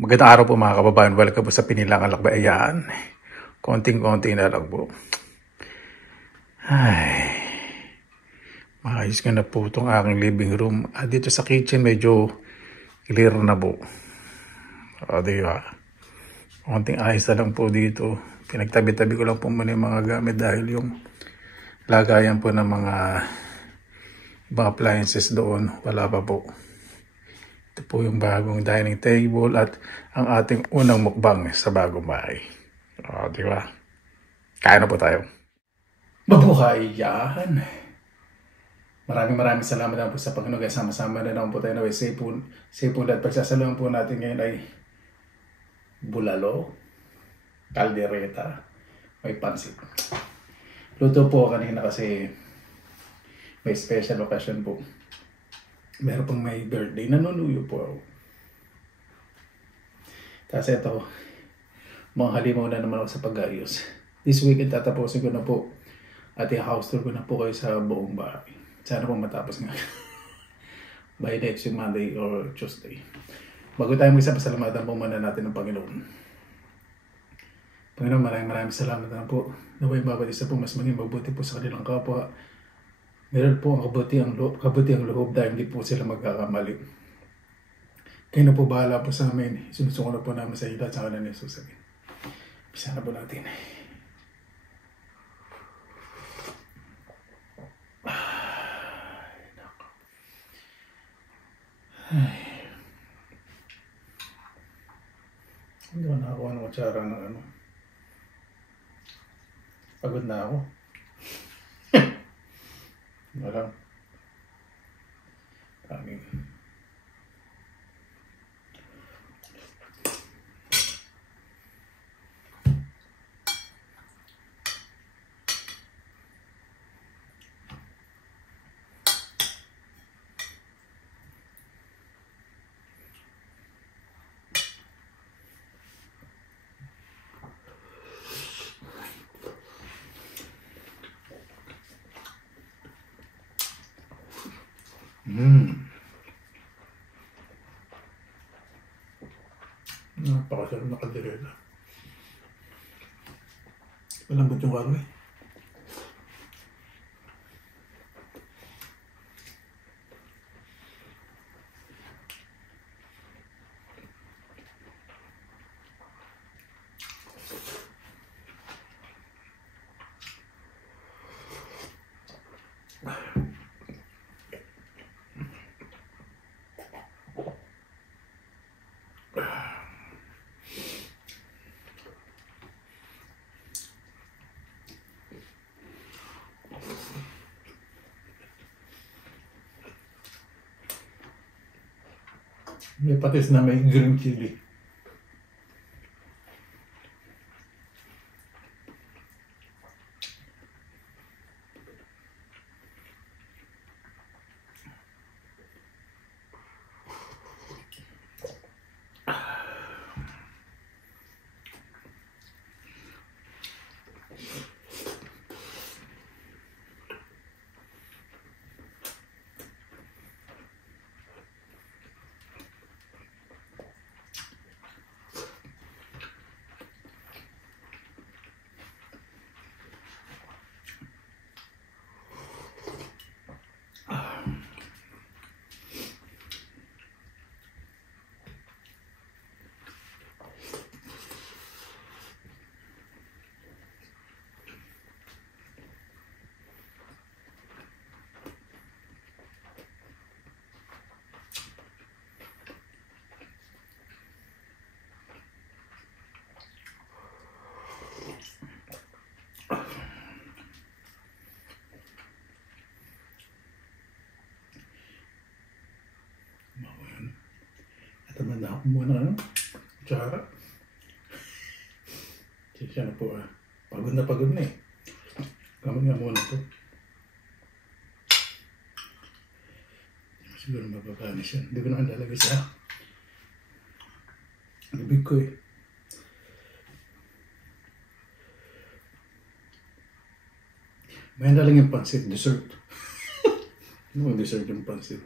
Magandang araw po mga kababayan. Welcome po sa Pinilang Alakbayaan. Konting-konti na lang po. Ay, maayos nga na po itong aking living room. Dito sa kitchen medyo clear na po. O, diba? Konting ayos na lang po dito. Pinagtabi-tabi ko lang po muna yung mga gamit dahil yung lagayan po ng mga ibang appliances doon. Wala pa po. Ito po yung bagong dining table at ang ating unang mukbang sa bagong bahay. O, di ba? Kaya na po tayo. Mabuhay yan! Maraming salamat na po sa Panginoon. Sama-sama na naman po tayo na safe po lahat. Pagsasaluhan po natin ngayon ay bulalo, kaldereta, may pansit. Luto po kanina kasi may special occasion po. Meron pang may birthday, nanuluyo po ako. Tapos ito, mga halimaw na naman ako sa pag-ayos. This weekend tatapusin ko na po at i-house tour ko na po kayo sa buong bahay. Sana po matapos nga. By next yung Monday or Tuesday. Bago tayo mag-isa-pasalamatan po muna natin ng Panginoon. Panginoon, maraming salamat na po. Naway bawat isa po mas maging mabuti po sa kanilang kapwa. Meron po ang kabutiang loob dahil hindi po sila magkakamali. Kayo na po bahala po sa amin. Sinusunod na po namin sa ila at sa kanan ni Jesus. Bisa na po natin. Hindi ko nakakuha ng kutsara ng ano. Pagod na ako. Walang kaming napakasarap na kaldereta. Malambot yung karne. May patis na may green chili. Naman na ako muna ng kutsara. Siya na po pagod na eh. Kamot nga muna po. Siguro mapapaanis yan. Hindi ko naman lalagay sa bibig ko eh. May lang yung pansit, dessert. Ano yung dessert yung pansit?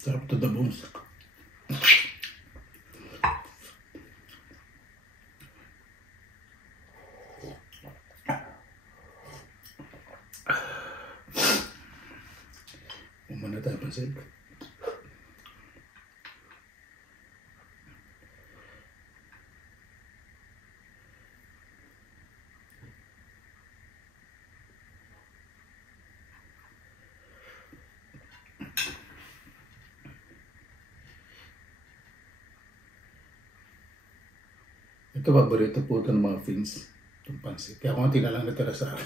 Sarap to the bones. Umana tayo pansin. Ito paborito po ito ng mga fins. Itong pansit. Kaya konti na lang natira sa akin.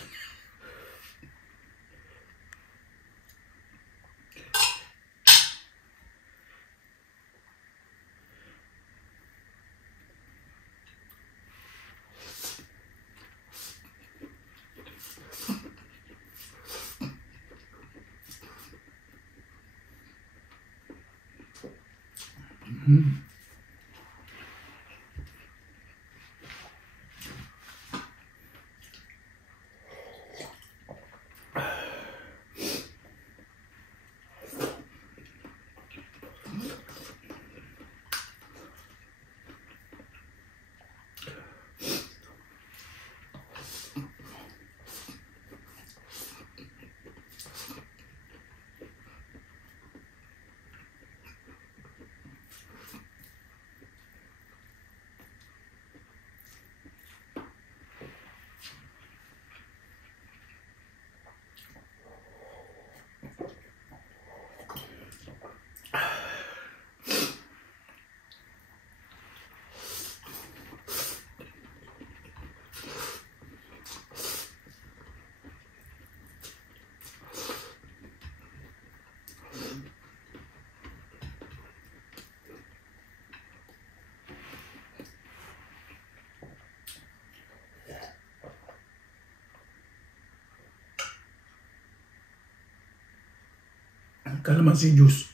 Calamansi juice.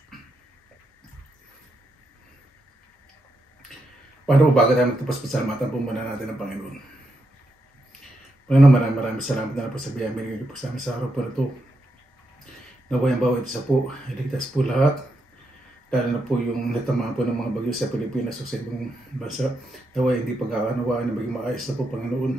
Paano bago tayo magtapos, pasalamatan po muna natin ang Panginoon. Panginoon, maraming salamat na po sa biyayang binigay po sa amin sa araw po na ito. Naway ang bawat isa po, iligtas po lahat. Lalo na po yung natamaan po ng mga bagyo sa Pilipinas o sa ibang bansa. Naway hindi pagkakanawaan na maging maayos na po, Panginoon.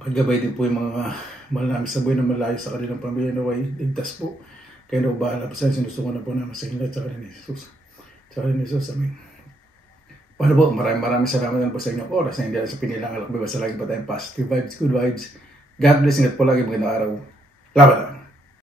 Magagabay din po yung mga mahal namin sa buhay na malayo sa kanilang pamilya. Naway ligtas po. Kaya na bahala po sa sinusunod na po namin sa inyo at sa kanila ni Jesus. Sa kanila ni Jesus, amen. Paano po, maraming salamat na po sa inyong oras na hindi sa pinilang alak. Basta lagi pa tayong positive vibes, good vibes. God bless, ingat po lagi, magandang araw. Laban lang.